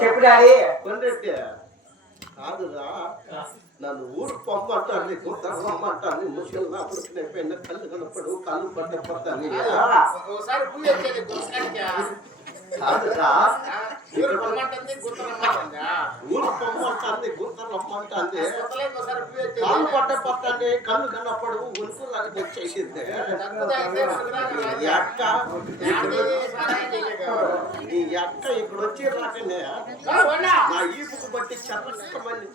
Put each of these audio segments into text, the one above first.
చెప్పు డాడీ. కొండెట్టి కాదురా నన్ను ఊరు పొమ్మంటాను పొమ్మంటాను ముసలి నా పుట్టిన కళ్ళు కనపడు కళ్ళు పట్ట కాదురా ఊరు. కాళ్ళు పట్ట పట్టాలి కళ్ళు కనపడు ఉనుకు నాకు కదా. అక్క. నీ అక్క ఇక్కడ వచ్చి రాకనే. నా ఈపుకు బట్టి చర్రకమని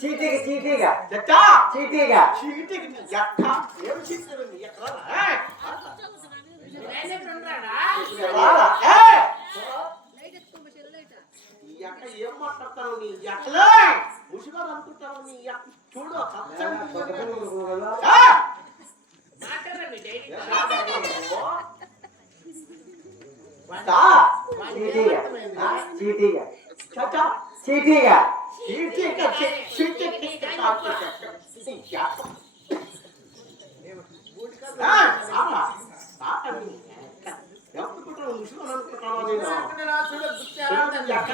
చీటీగా చీటీగా చెట్టా చీటీగా చీటికి నీ అక్క ఏం చీటి ఎక్కడ ఏం మాట్లాడతావు నీ అక్కలే ముసిగా అనుకుంటావు నీ చూడు చీటీగా చీటీగా చీటీగా చీటికి చీ- చీటికి కాదు. నీ అక్క. ఏ! ఆపా. ఆపా నీ అక్క. ఎవరుకుంటావు ముసిగా అనుకుంటావు నేను చూడు, గుర్తారా? నీ అక్క.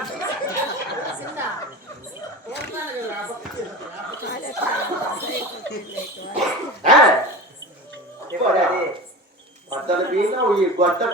చిన్న. కోరుతాను కదా, ఏ! చెప్పు డాడీ పద్దలు బీనావు ఈ గొడ్డక్క నా నెత్తి వేసావు ఎక్కడ బీనావు ఏ కథ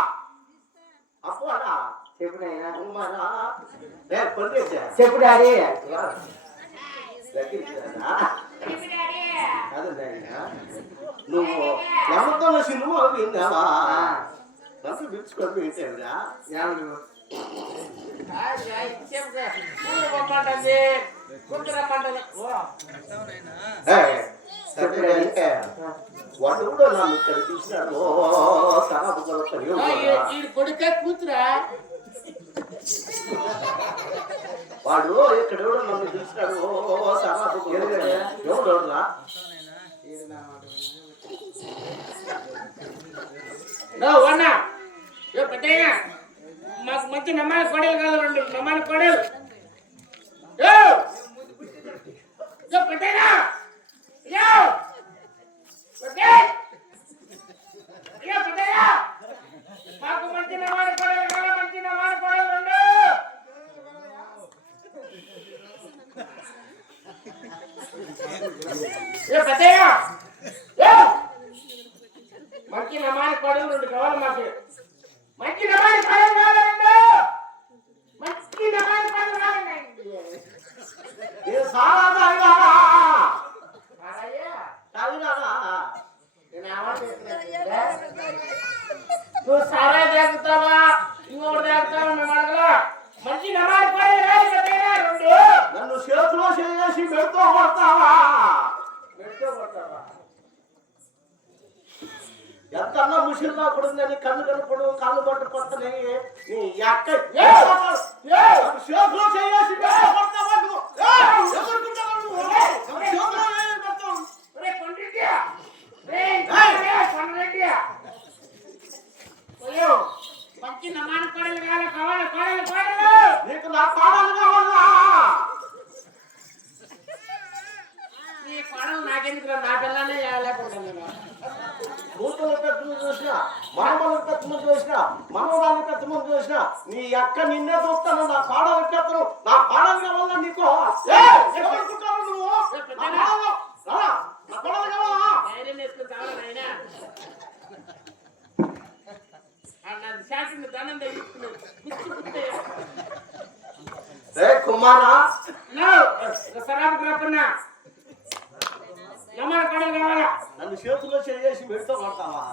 చెప్పు డాడీ నువ్వు యమతమ సినిమా విన్నావా నన్ను పిలుచుకొని ఎవరు? ఆయ్, వాడు కూడా నన్ను ఇక్కడ కొడుకే కూతురా వాడు ఇక్కడ కూడా నన్ను ఓ ఎవడు రా పెద్దయ్య. మాకు మంచి నమ్మాలి కోడలు కాదు రెండు. నమ్మాల కోడలు. ఏ యో పెద్దయ్య ఏ పెద్దయ్య మాకు మంచి నమ్మాలి కోడలు కాదు మంచి నమ్మాలి కోడలు రెండు ఏ పెద్దయ్య. మంచి నమాని కోడలు రెండు కావాలి మాకు మంచి నమాని కోడలు కావాలి రెండు మంచి నమాని కోడలు కావాలి ఏ సారా? నువ్వు సారా తాగుతావా ఇంకొకటి తాగుతావా మేము అడగలా మంచి కావాలి పెద్దయ్య రెండు. నన్ను చేతిలో చేసి మెడుతూ కొడతావా మెట్టు కొడతావా ఎంతన్నా ముసిరిలో పడుందని కన్ను కనపడు కాళ్ళు పట్టు కొత్తని నీ అక్క ఏ! ఏ! చేతిలో చేసి మెడుతూ కొడతావా నువ్వు ఏ! ఎదుర్కొంటావా నువ్వు? చేతిలో చేసి పెడతావు. ఒరే కొండ్రెడ్డియా! రేయ్, కొండ్రెడ్డియా, కొండ్రెడ్డియా! అయ్యో, మంచి నమాన కోడలు కావాలి కావాలి కోడలు కోడలు నీకు నా పాడాలు కావాలా నీ కోడలు నాకెందుకు నా పిల్లనే లేకుండా కూతురు పెద్దలు చూసిన మనమలు పెద్దలు చూసిన మనవరాలు పెద్దలు చూసిన నీ అక్క నిన్నే చూస్తాను నా పాడాలు పెడతాను నా పాడాలు కావాలా నీకు! ఎవరుకుంటావు నువ్వు? కుమారా? నన్ను చేతిలో చేసి మెడుతూ కొడతావా?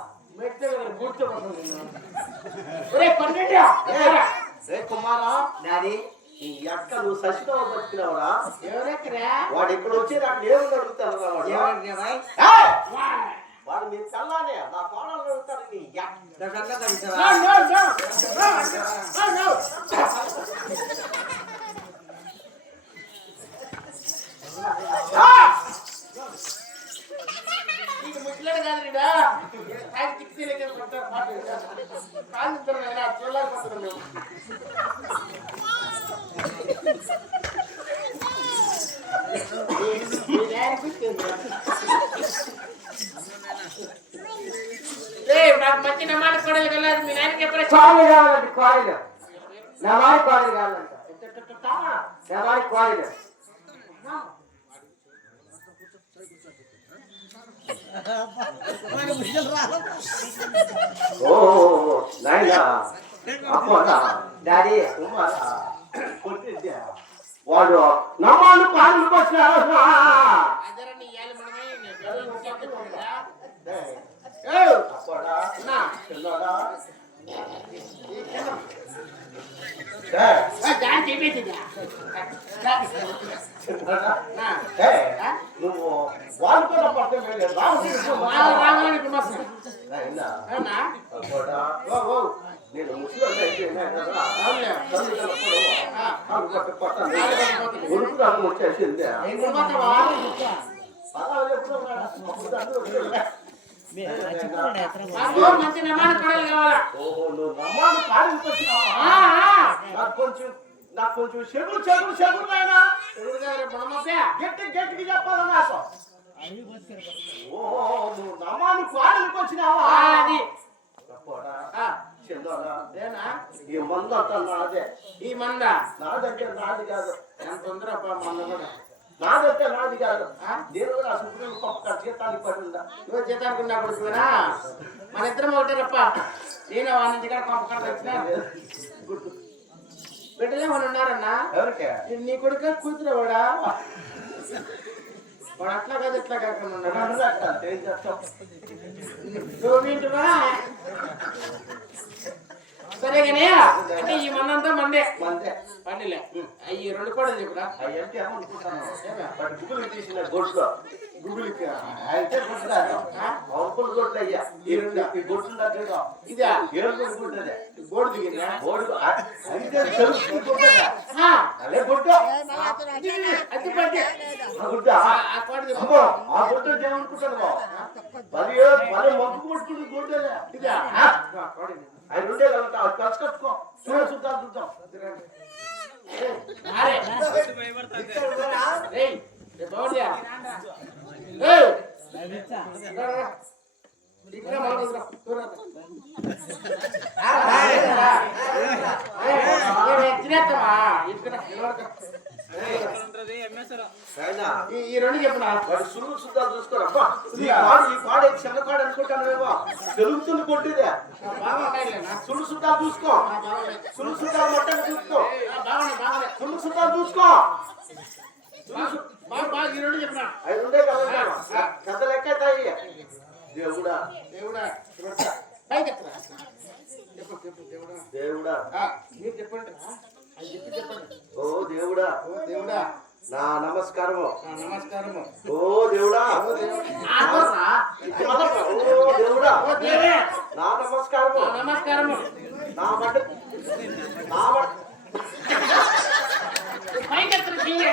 కుమారా? డాడీ నీ అక్క నువ్వు ససితో బతికినావురా ఎవరెక్కరా? వాడు ఇక్కడ వచ్చి నాకు ఏమని అడుగుతాను రా వాడు. ఏమంటున్నా బాయ్? ఏయ్! వా వాడు మీ తెల్లానే నా పాడాలు అడుగుతాను నీ. ಆಯ್ತಿಕ್ತಿಲಕ್ಕೆ ಕೊಟ್ಟ ಪಾಠ ಕಾಲು ತರಲ್ಲ ಎಲ್ಲ ಕೊಟ್ಟಿರಲ್ಲ ಮತ್ತೆ ನಮ್ಮ ಕೊಡಲು ಕಲ್ಲ ನೀ ನನಗೆ ಪರ ಕಾಲು ಕಾಲಂತ ಕಾಲಿನ ನವಾರಿ ಕಾಲು ఓ నాయనా అమ్మా డాడీ కుమారా కొట్టిద్దా వాడు నమ్మాలు పాలు వచ్చారు అదరని ఓ ఓ నేను ముసలి రంగు వచ్చేసింది. మంచి కొడలు కావాలా? ఓహో నువ్వు ఆ. నాకు కొంచెం నాకు కొంచెం చెగురు చెగురు చెగురు నాయనా? గట్టి గట్టికి చెప్పాలి నాకు. ఓ నువ్వు నమ్మాలి పాలించి వచ్చినావా? అది. ఈ మందు నాదే. ఈ మంద? నాదంటే నాది కాదు. ఎంత ఉందిరప్ప మంద కూడా? నాదంటే నాది కాదు? నేను కూడా సుప్రీం పక్క జీతానికి పడిందా నువ్వు చేతానికి ఉన్నా కొడుకునా మన ఇద్దరం ఒకటేరప్ప. నేను వాళ్ళ నుంచి కూడా కొంప కట్ట వచ్చిన. బిడ్డలే వాళ్ళు ఉన్నారన్నా? ఎవరికే? నీ కొడుక కూతురు వాడా? వాడు అట్లా కాదు ఇట్లా కాకుండా నువ్వు వింటున్నా కానీ అంటే ఈ మందంతా మందే. పండిలే ఈ రెండు కూడా చెప్పురా. అయ్యంటే ఏమనుకుంటాను వాడి గుగులు తీసిన గొడ్లు గుగులికి అయితే గుడ్లు అంకులు గొడ్లు అయ్యా ఈ రెండు. ఈ గొడ్లు దగ్గర ఇదా? ఏడు గుడ్డదే. గోడు దిగిందా? గోడు అయితే తెలుసు గుడ్డదే ఆ, అదే గుడ్డ. ఇదా? ఆ? ఆ, కోడి. ఆయన ఉండే కదా అది రెండు చెప్పునా సులువు సుద్దాలు చూసుకోరా ఈ పాడు ఈ పాడు చిన్న పాడు అనుకుంటాను తెలుగుతుంది కొట్టిదే. సులువు సుద్దాలు చూసుకో. సులువు సుద్దాలు మొట్టని చూసుకో. సులువు సుద్దాలు చూసుకో. ఉండే కదా కథ లెక్క అవుతాయి దేవుడా. దేవుడా చూడొచ్చా? పైకి ఎత్తురా. చెప్పు చెప్పు దేవుడా దేవుడా ఆ, మీరు చెప్పండి రా. అది చెప్పి చెప్పండి ఓ దేవుడా ఓ దేవుడా నా నమస్కారము ఆ, నమస్కారము ఓ దేవుడా ఓ దేవుడా ఆగోరా. ఓ దేవుడా ఓ దేవే నా నమస్కారము ఆ, నమస్కారము నా మట నా మట పైకి ఎత్తురా, దిగే.